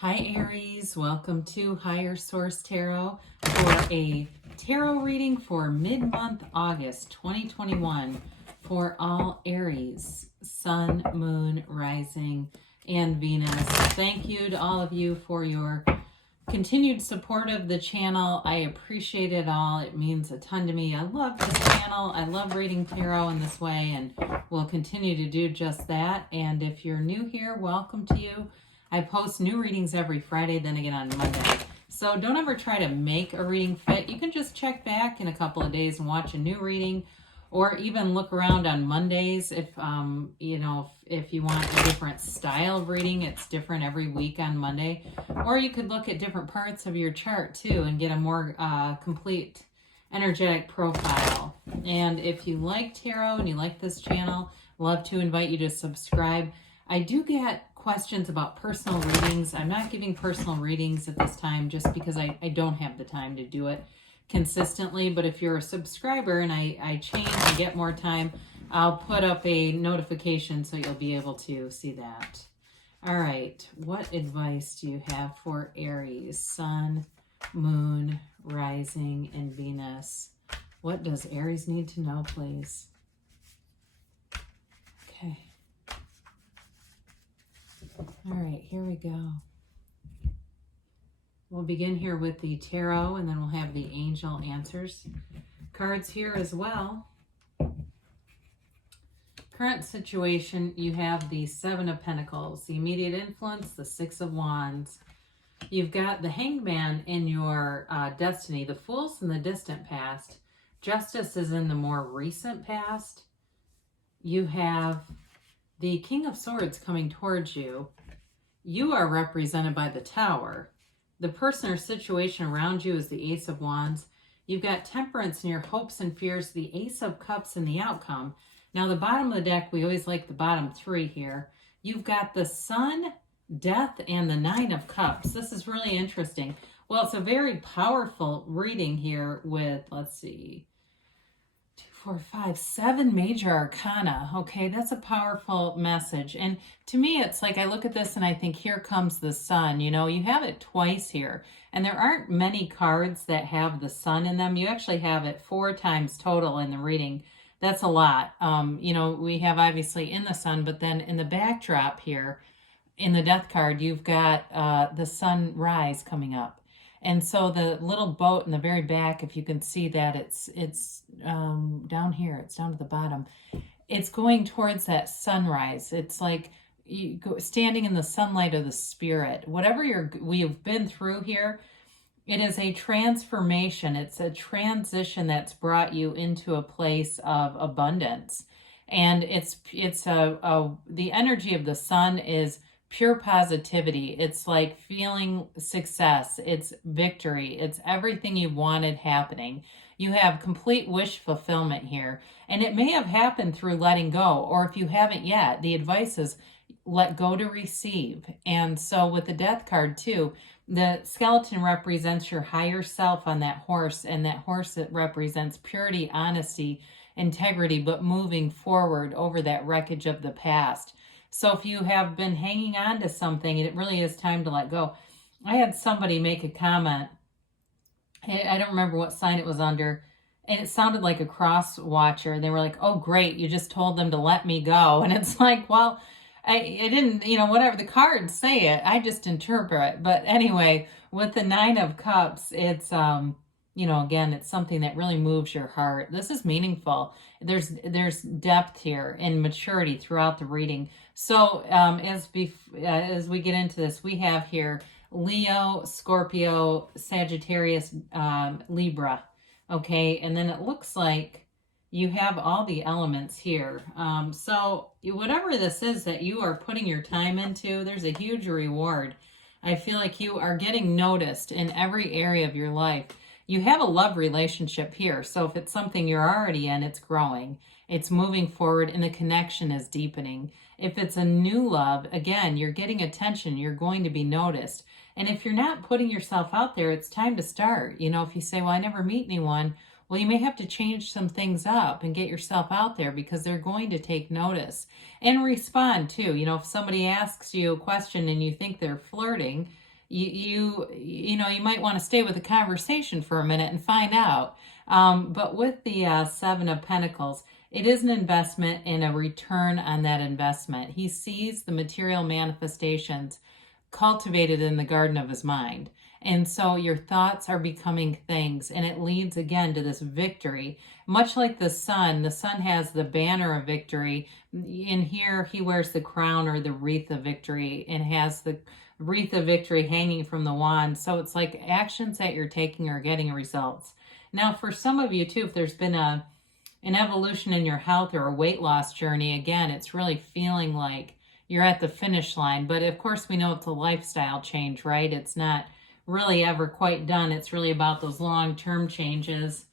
Hi Aries, welcome to Higher Source Tarot for a tarot reading for mid-month August 2021 for all Aries, Sun, Moon, Rising, and Venus. Thank you to all of you for your continued support of the channel. I appreciate it all. It means a ton to me. I love this channel. I love reading tarot in this way, and we'll continue to do just that. And if you're new here, welcome to you. I post new readings every Friday, then again on Monday. So don't ever try to make a reading fit. You can just check back in a couple of days and watch a new reading, or even look around on Mondays if if you want a different style of reading. It's different every week on Monday. Or you could look at different parts of your chart too and get a more complete energetic profile. And if you like tarot and you like this channel, love to invite you to subscribe. I do get questions about personal readings. I'm not giving personal readings at this time just because I don't have the time to do it consistently. But if you're a subscriber and I change and get more time, I'll put up a notification so you'll be able to see that. All right, what advice do you have for Aries, Sun, Moon, Rising, and Venus? What does Aries need to know, please? Okay. All right, here we go. We'll begin here with the tarot, and then we'll have the angel answers cards here as well. Current situation, you have the Seven of Pentacles, the immediate influence, the Six of Wands. You've got the Hangman in your destiny, the Fool's in the distant past. Justice is in the more recent past. You have the King of Swords coming towards you. You are represented by the Tower. The person or situation around you is the Ace of Wands. You've got Temperance in your hopes and fears, the Ace of Cups in the outcome. Now, the bottom of the deck, we always like the bottom three here. You've got the Sun, Death, and the Nine of Cups. This is really interesting. Well, it's a very powerful reading here with, let's see, 2, 4, 5, 7 Major Arcana. Okay, that's a powerful message. And to me, it's like I look at this and I think, here comes the Sun. You know, you have it twice here. And there aren't many cards that have the Sun in them. You actually have it 4 times total in the reading. That's a lot. We have obviously in the Sun, but then in the backdrop here, in the Death card, you've got the sunrise coming up. And so the little boat in the very back, if you can see that, it's down here. It's down to the bottom. It's going towards that sunrise. It's like you go, standing in the sunlight of the spirit. Whatever we've been through here, it is a transformation. It's a transition that's brought you into a place of abundance. And the energy of the Sun is pure positivity. It's like feeling success. It's victory. It's everything you wanted happening. You have complete wish fulfillment here. And it may have happened through letting go, or if you haven't yet, the advice is let go to receive. And so with the Death card too, the skeleton represents your higher self on that horse, and that horse, it represents purity, honesty, integrity, but moving forward over that wreckage of the past. So if you have been hanging on to something, it really is time to let go. I had somebody make a comment. I don't remember what sign it was under, and it sounded like a cross watcher. They were like, oh, great, you just told them to let me go. And it's like, well, I didn't, whatever the cards say it, I just interpret. But anyway, with the Nine of Cups, it's, again, it's something that really moves your heart. This is meaningful. There's depth here and maturity throughout the reading. So as we get into this, we have here Leo, Scorpio, Sagittarius, Libra. Okay, and then it looks like you have all the elements here. So whatever this is that you are putting your time into, there's a huge reward. I feel like you are getting noticed in every area of your life. You have a love relationship here. So if it's something you're already in, it's growing. It's moving forward, and the connection is deepening. If it's a new love, again, you're getting attention. You're going to be noticed. And if you're not putting yourself out there, it's time to start. If you say, well, I never meet anyone, well, you may have to change some things up and get yourself out there, because they're going to take notice and respond too. If somebody asks you a question and you think they're flirting, you know, you might want to stay with the conversation for a minute and find out. But with the Seven of Pentacles, it is an investment and a return on that investment. He sees the material manifestations cultivated in the garden of his mind. And so your thoughts are becoming things, and it leads again to this victory. Much like the sun has the banner of victory. In here, he wears the crown or the wreath of victory and has the wreath of victory hanging from the wand. So it's like actions that you're taking are getting results. Now, for some of you too, if there's been an evolution in your health or a weight loss journey, again, it's really feeling like you're at the finish line. But of course, we know it's a lifestyle change, right? It's not really ever quite done. It's really about those long-term changes.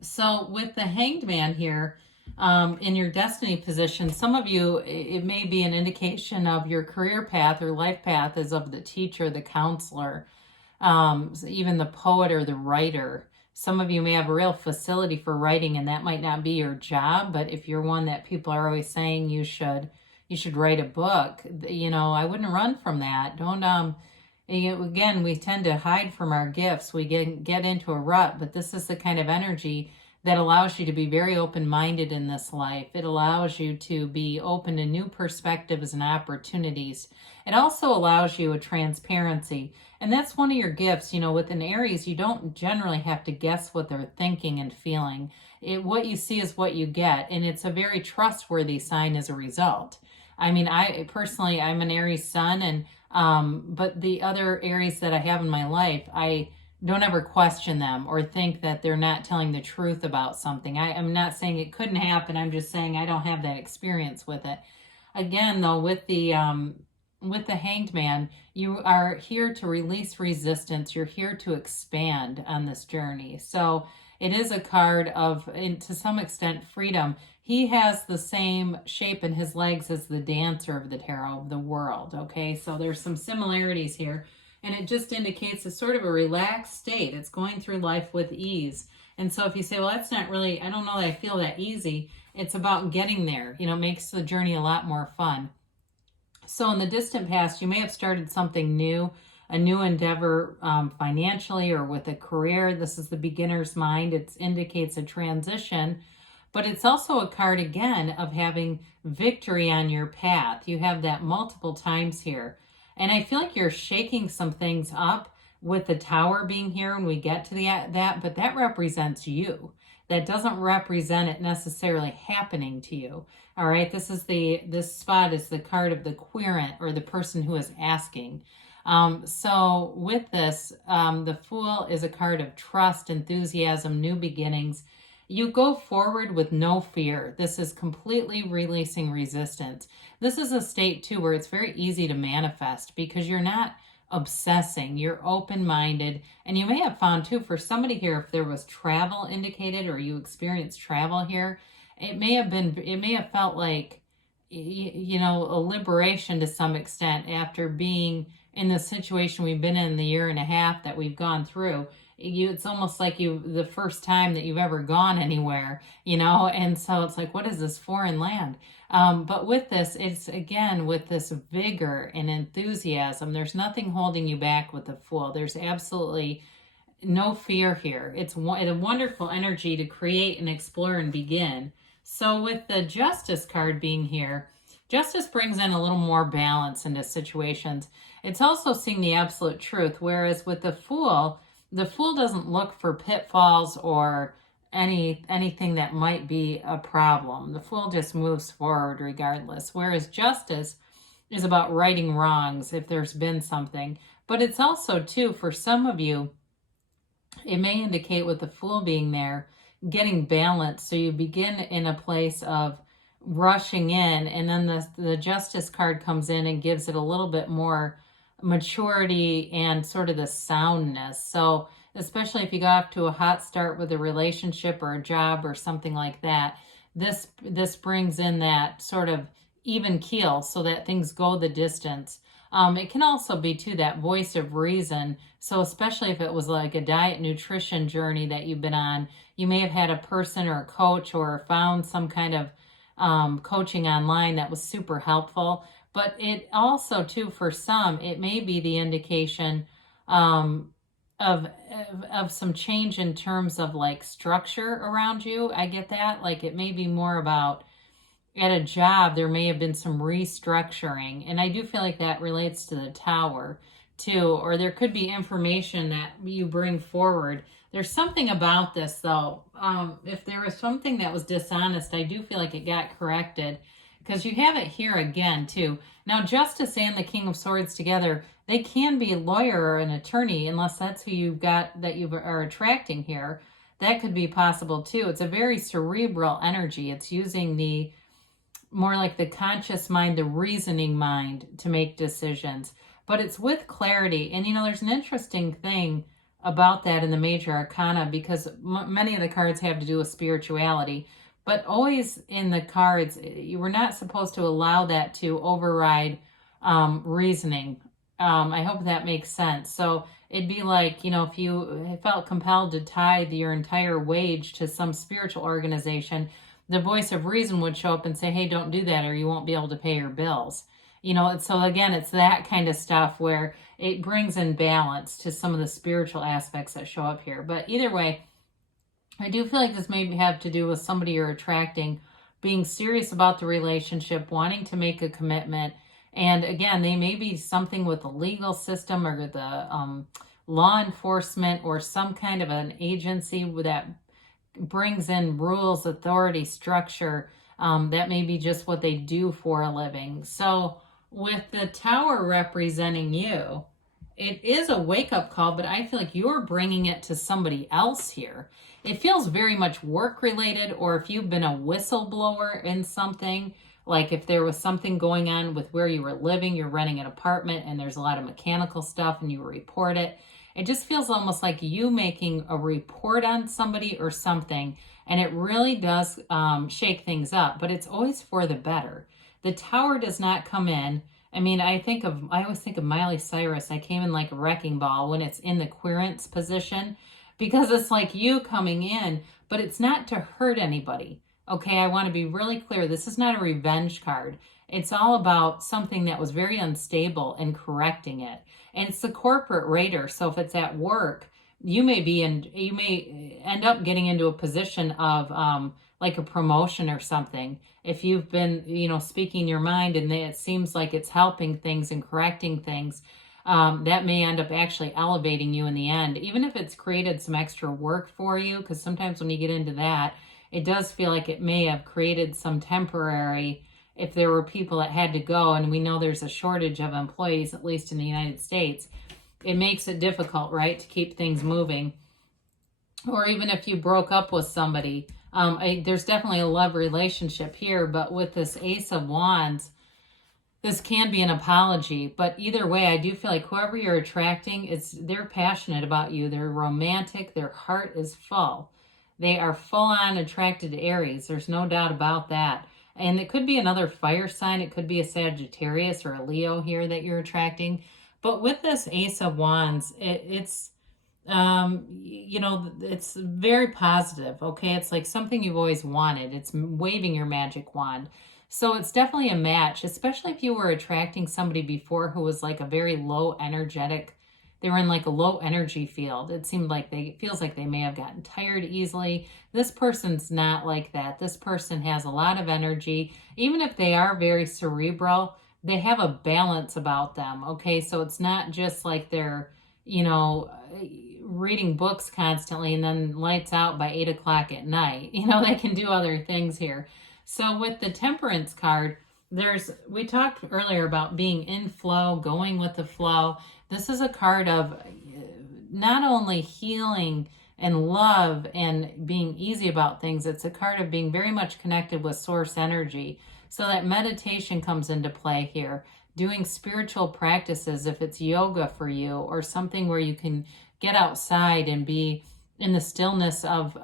So with the Hanged Man here, in your destiny position, some of you, it may be an indication of your career path or life path as of the teacher, the counselor, even the poet or the writer. Some of you may have a real facility for writing, and that might not be your job, but if you're one that people are always saying you should write a book, you know, I wouldn't run from that. Don't, again, we tend to hide from our gifts. We get into a rut, but this is the kind of energy that allows you to be very open-minded in this life. It allows you to be open to new perspectives and opportunities. It also allows you a transparency. And that's one of your gifts. You know, with an Aries, you don't generally have to guess what they're thinking and feeling. What you see is what you get. And it's a very trustworthy sign as a result. I mean, I'm an Aries sun, and but the other Aries that I have in my life, I don't ever question them or think that they're not telling the truth about something. I'm not saying it couldn't happen. I'm just saying I don't have that experience with it. Again, though, with the Hanged Man, you are here to release resistance. You're here to expand on this journey. So it is a card of, to some extent, freedom. He has the same shape in his legs as the Dancer of the Tarot of the World, okay? So there's some similarities here. And it just indicates a sort of a relaxed state. It's going through life with ease. And so if you say, well, that's not really, I don't know that I feel that easy. It's about getting there. You know, it makes the journey a lot more fun. So in the distant past, you may have started something new, a new endeavor financially or with a career. This is the beginner's mind. It indicates a transition. But it's also a card, again, of having victory on your path. You have that multiple times here. And I feel like you're shaking some things up with the Tower being here when we get to that, but that represents you. That doesn't represent it necessarily happening to you. All right, this spot is the card of the querent, or the person who is asking. So with this, the Fool is a card of trust, enthusiasm, new beginnings. You go forward with no fear. This is completely releasing resistance. This is a state, too, where it's very easy to manifest because you're not obsessing. You're open-minded. And you may have found, too, for somebody here, if there was travel indicated or you experienced travel here, it may have felt like, you know, a liberation to some extent after being in the situation we've been in the year and a half that we've gone through. It's almost like the first time that you've ever gone anywhere, you know, and so it's like, what is this foreign land? But with this, it's again with this vigor and enthusiasm. There's nothing holding you back with the Fool. There's absolutely no fear here. It's a wonderful energy to create and explore and begin. So with the Justice card being here, Justice brings in a little more balance into situations. It's also seeing the absolute truth, whereas with the Fool doesn't look for pitfalls or anything that might be a problem. The Fool just moves forward regardless, whereas Justice is about righting wrongs if there's been something. But it's also, too, for some of you, it may indicate with the Fool being there, getting balanced. So you begin in a place of rushing in, and then the Justice card comes in and gives it a little bit more maturity and sort of the soundness. So especially if you got off to a hot start with a relationship or a job or something like that, this brings in that sort of even keel so that things go the distance. It can also be, too, that voice of reason. So especially if it was like a diet nutrition journey that you've been on, you may have had a person or a coach or found some kind of coaching online that was super helpful. But it also, too, for some, it may be the indication um, of some change in terms of like structure around you. I get that. Like it may be more about at a job, there may have been some restructuring. And I do feel like that relates to the tower too, or there could be information that you bring forward. There's something about this though. If there was something that was dishonest, I do feel like it got corrected because you have it here again too. Now, Justice and the King of Swords together, they can be a lawyer or an attorney unless that's who you've got that you are attracting here. That could be possible too. It's a very cerebral energy. It's using the more like the conscious mind, the reasoning mind to make decisions, but it's with clarity. And there's an interesting thing about that in the Major Arcana because many of the cards have to do with spirituality, but always in the cards, you were not supposed to allow that to override reasoning. I hope that makes sense. So it'd be like, if you felt compelled to tie your entire wage to some spiritual organization, the voice of reason would show up and say, hey, don't do that or you won't be able to pay your bills. So again, it's that kind of stuff where it brings in balance to some of the spiritual aspects that show up here. But either way, I do feel like this may have to do with somebody you're attracting, being serious about the relationship, wanting to make a commitment. And again, they may be something with the legal system or the law enforcement or some kind of an agency that brings in rules, authority, structure. That may be just what they do for a living. So with the tower representing you, it is a wake-up call, but I feel like you're bringing it to somebody else here. It feels very much work-related, or if you've been a whistleblower in something, like if there was something going on with where you were living, you're renting an apartment and there's a lot of mechanical stuff and you report it. It just feels almost like you making a report on somebody or something, and it really does shake things up, but it's always for the better. The tower does not come in. I mean, I always think of Miley Cyrus. I came in like a wrecking ball when it's in the querence position because it's like you coming in, but it's not to hurt anybody. Okay, I want to be really clear. This is not a revenge card. It's all about something that was very unstable and correcting it. And it's the corporate raider. So if it's at work, you may end up getting into a position of like a promotion or something. If you've been, speaking your mind and it seems like it's helping things and correcting things, that may end up actually elevating you in the end, even if it's created some extra work for you. Because sometimes when you get into that, it does feel like it may have created some temporary, if there were people that had to go, and we know there's a shortage of employees, at least in the United States, it makes it difficult, right, to keep things moving. Or even if you broke up with somebody, there's definitely a love relationship here, but with this Ace of Wands, this can be an apology. But either way, I do feel like whoever you're attracting, they're passionate about you. They're romantic. Their heart is full. They are full on attracted to Aries. There's no doubt about that. And it could be another fire sign. It could be a Sagittarius or a Leo here that you're attracting. But with this Ace of Wands, it's very positive, okay? It's like something you've always wanted. It's waving your magic wand. So it's definitely a match, especially if you were attracting somebody before who was like a very low energetic, they were in like a low energy field. It feels like they may have gotten tired easily. This person's not like that. This person has a lot of energy. Even if they are very cerebral, they have a balance about them, okay? So it's not just like they're, reading books constantly and then lights out by 8 o'clock at night. They can do other things here. So with the Temperance card, we talked earlier about being in flow, going with the flow. This is a card of not only healing and love and being easy about things, it's a card of being very much connected with source energy. So that meditation comes into play here. Doing spiritual practices, if it's yoga for you or something where you can get outside and be in the stillness of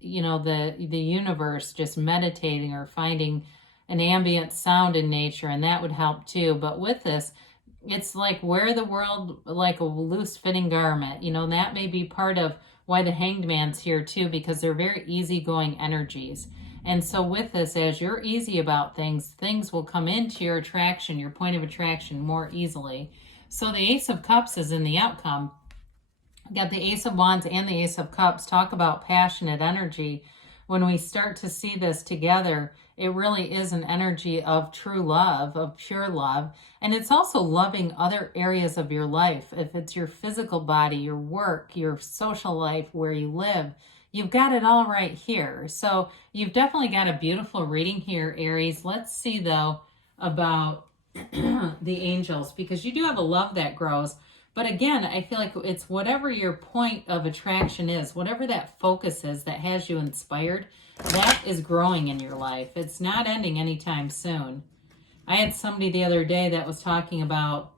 the universe, just meditating or finding an ambient sound in nature, and that would help too. But with this, it's like wear the world like a loose fitting garment. That may be part of why the Hanged Man's here too, because they're very easygoing energies. And so with this, as you're easy about things, things will come into your attraction, your point of attraction, more easily. So the Ace of Cups is in the outcome. You got the Ace of Wands and the Ace of Cups. Talk about passionate energy. When we start to see this together, it really is an energy of true love, of pure love. And it's also loving other areas of your life. If it's your physical body, your work, your social life, where you live, you've got it all right here. So you've definitely got a beautiful reading here, Aries. Let's see, though, about the angels, because you do have a love that grows. But again, I feel like it's whatever your point of attraction is, whatever that focus is that has you inspired, that is growing in your life. It's not ending anytime soon. I had somebody the other day that was talking about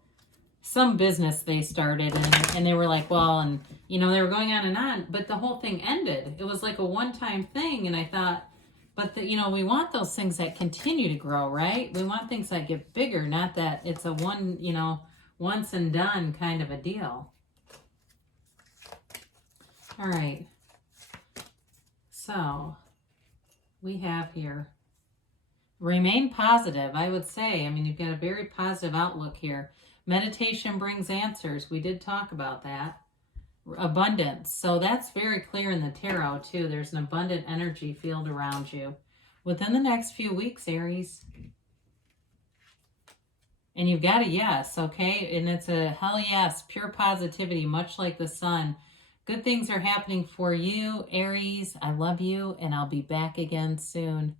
some business they started, and they were like, well, and they were going on and on, but the whole thing ended. It was like a one-time thing, and I thought, but we want those things that continue to grow, right? We want things that get bigger, not that it's a once and done kind of a deal. All right. So we have here, remain positive, I would say. I mean, you've got a very positive outlook here. Meditation brings answers. We did talk about that. Abundance. So that's very clear in the tarot too. There's an abundant energy field around you within the next few weeks, Aries. And you've got a yes, okay? And it's a hell yes, pure positivity, much like the sun. Good things are happening for you, Aries. I love you, and I'll be back again soon.